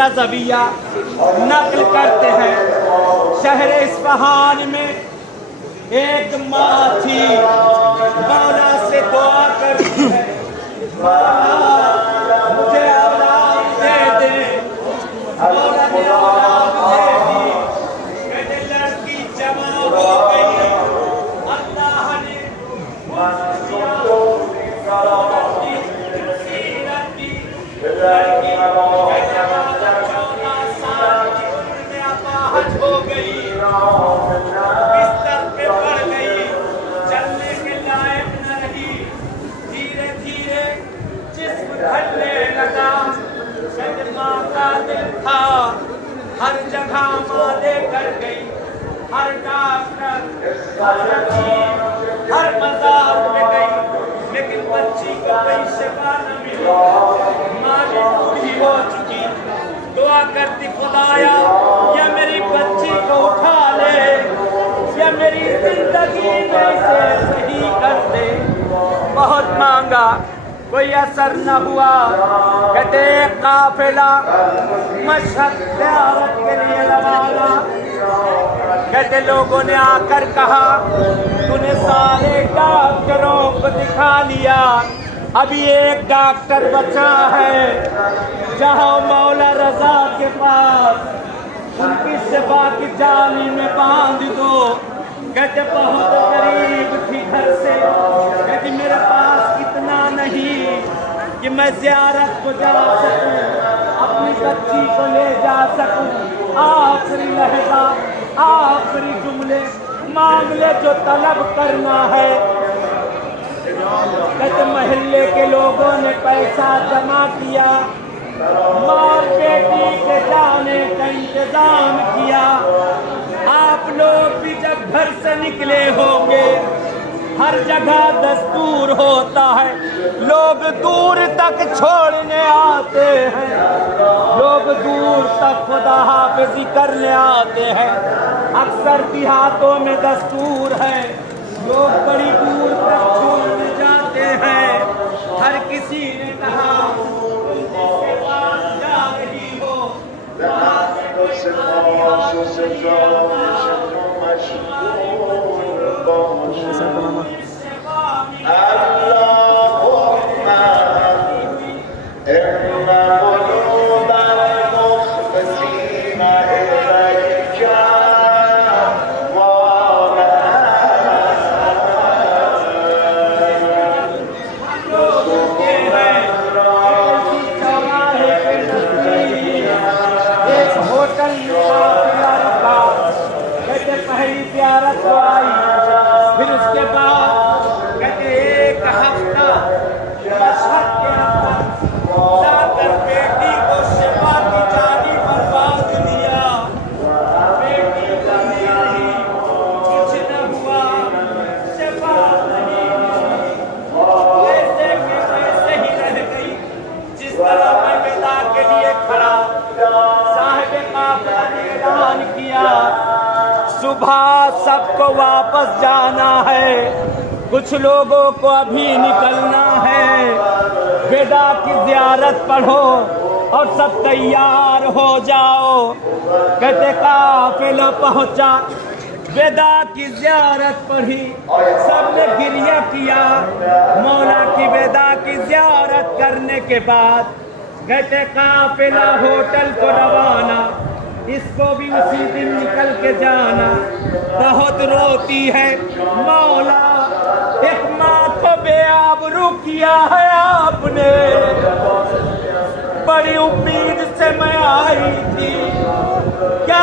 رضویہ نقل کرتے ہیں شہر اصفہان میں ایک ماں تھی مولا سے دعا کرتی ہے مجھے اولاد دے دے مولا نے اولاد دے دی میرے لڑکی جوان ہو گئی اللہ نے ہو گئی بستر پہ پڑ گئی چلنے کے لائق نہ رہی دھیرے دھیرے جسم ڈھلنے لگا ماں کا دل تھا ہر جگہ ماں لے کر گئی ہر ڈاکٹر ہر حکیم ہر مزار میں گئی لیکن بچی کو کوئی شفا نہ ملی ماں بھی بوڑھی ہو چکی دعا کرتی خدایا یا میری بچی کو اٹھا لے یا میری زندگی میں اسے صحیح کر دے بہت مانگا کوئی اثر نہ ہوا کہتے ایک قافلہ مشہد زیارت کے لیے روانہ کہتے لوگوں نے آ کر کہا تو نے سارے ڈاکٹروں کو دکھا لیا ابھی ایک ڈاکٹر بچا ہے جہاں مولا رضا کے پاس ان کی شفا کی جالی میں باندھ دو کہتے بہت قریب تھی گھر سے کہتے میرے پاس اتنا نہیں کہ میں زیارت کو جا سکوں اپنی بچی کو لے جا سکوں آخری لہجہ آخری جملے مانگ لے جو طلب کرنا ہے کہتے محلے کے لوگوں نے پیسہ جمع کیا ماں بیٹی کے جانے کا انتظام کیا آپ لوگ بھی جب گھر سے نکلے ہوں گے ہر جگہ دستور ہوتا ہے لوگ دور تک چھوڑنے آتے ہیں لوگ دور تک خدا حافظی کرنے آتے ہیں اکثر دیہاتوں میں دستور ہے لوگ بڑی دور تک چھوڑنے جاتے ہیں ہر کسی نے کہا تم جس کے پاس جا رہی ہو پہلی زیارت تو آئی پھر اس کے بعد کہتے ایک ہفتہ مشہد کے اندر جا کر بیٹی کو شفا کی جالی پر باندھ دیا بیٹی کا نہیں کچھ نہ ہوا شفا نہیں ویسے کے ویسے ہی رہ گئی جس طرح میں ودا کے لیے کھڑا صاحب قافلہ نے اعلان کیا صبح سب کو واپس جانا ہے کچھ لوگوں کو ابھی نکلنا ہے ودا کی زیارت پڑھو اور سب تیار ہو جاؤ کہتے قافلہ پہنچا ودا کی زیارت پڑھی سب نے گریہ کیا مولا کی ودا کی زیارت کرنے کے بعد کہتے قافلہ ہوٹل کو روانہ اس کو بھی اسی دن نکل کے جانا بہت روتی ہے مولا ایک ماں کو بے آبرو کیا ہے آپ نے بڑی امید سے میں آئی تھی کیا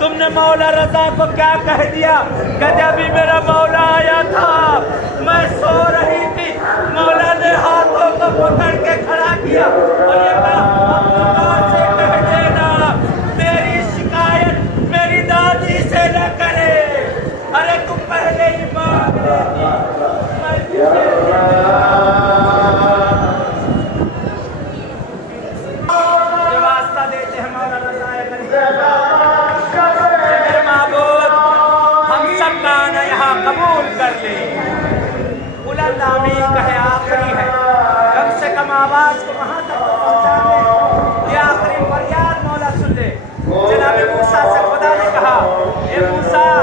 تم نے مولا رضا کو کیا کہہ دیا؟ کہتے ابھی میرا مولا آیا تھا، میں سو رہی تھی، مولا نے ہاتھوں کو پکڑ کے کھڑا کیا اور یہ کہا سے کہہ دینا میری شکایت میری دادی سے نہ کرے، ارے تم پہلے ہی مانگ لیتی، میں جو واسطہ دیتے ہیں مولا رضا میرے معبود ہم سب کا آنا یہاں قبول کر لے، بلند آمین کہے آخری ہے، کم سے کم آواز کو وہاں تک پہنچا دے، یہ آخری فریاد مولا سن لے۔ جناب موسیٰ سے خدا نے کہا اے موسیٰ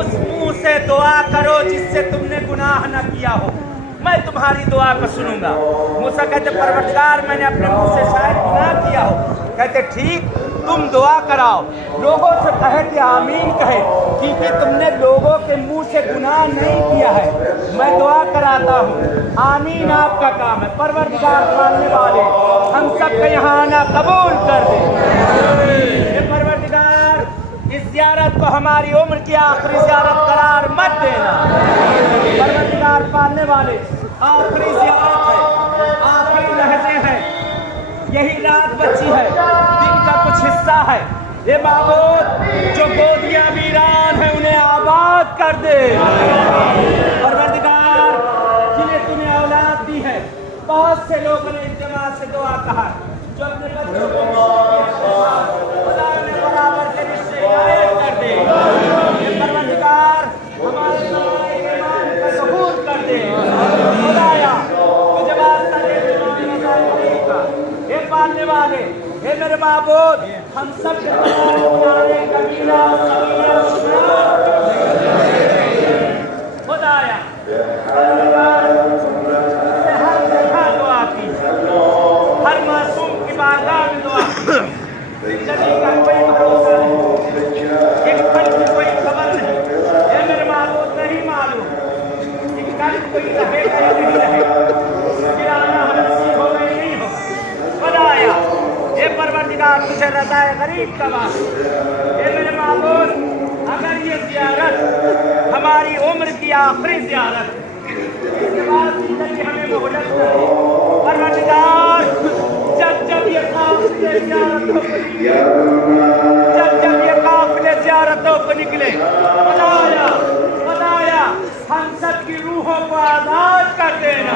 اس منہ سے دعا کرو جس سے تم نے گناہ نہ کیا ہو، میں تمہاری دعا کو سنوں گا۔ موسیٰ کہتے پروردگار میں نے اپنے منہ سے شاید گناہ کیا ہو، کہتے ٹھیک تم دعا کراؤ، لوگوں سے کہے کہ آمین کہے، کیونکہ تم نے لوگوں کے منہ سے گناہ نہیں کیا ہے، میں دعا کراتا ہوں، آمین آپ کا کام ہے۔ پروردگار ماننے والے ہم سب کا یہاں آنا قبول کر دے، اے پروردگار اس زیارت کو ہماری عمر کی آخری زیارت قرار مت دینا، پروردگار پالنے والے آخری زیارت ہے، آخری لحظے ہیں، یہی رات بچی ہے، دن کا کچھ حصہ ہے، اے معبود جو گودیاں ویران ہیں انہیں آباد کر دے، پروردگار جنہیں تو نے اولاد دی ہے، بہت سے لوگوں نے اجتماع سے دعا کہا جو اپنے بچوں کو خدا نے برابر کے رشتے عنایت کر دے، اے پروردگار ہمارے زمانے کے ایمان کا ظہور کر دے، خدایا تجھے واسطہ دے اے پالنے والے اے میرے معبود ہم سب کے گناہ کبیرہ خدایا ہر جگہ دعا کی، ہر معصوم کی بارگاہ میں دعا کی، زندگی کا کوئی بھروسہ نہیں، ایک پل کی کوئی خبر نہیں، اے میرے معبود نہیں معلوم کہ کل کوئی رہے گا یا نہیں رہے گا، کہ آنا ہم نصیب ہو گئی نہیں ہو، خدایا اے پروردگار تجھے رضا غریب کا واسطہ، اے میرے معبود اگر یہ زیارت ہماری عمر کی آخری زیارت اس کے بعد زندگی ہمیں مہلت کرے، پروردگار جب یہ قافلے زیارتوں کو نکلے، جب یہ قافلے زیارتوں کو نکلے، خدایا ہم سب کی روحوں کو آزاد کر دینا،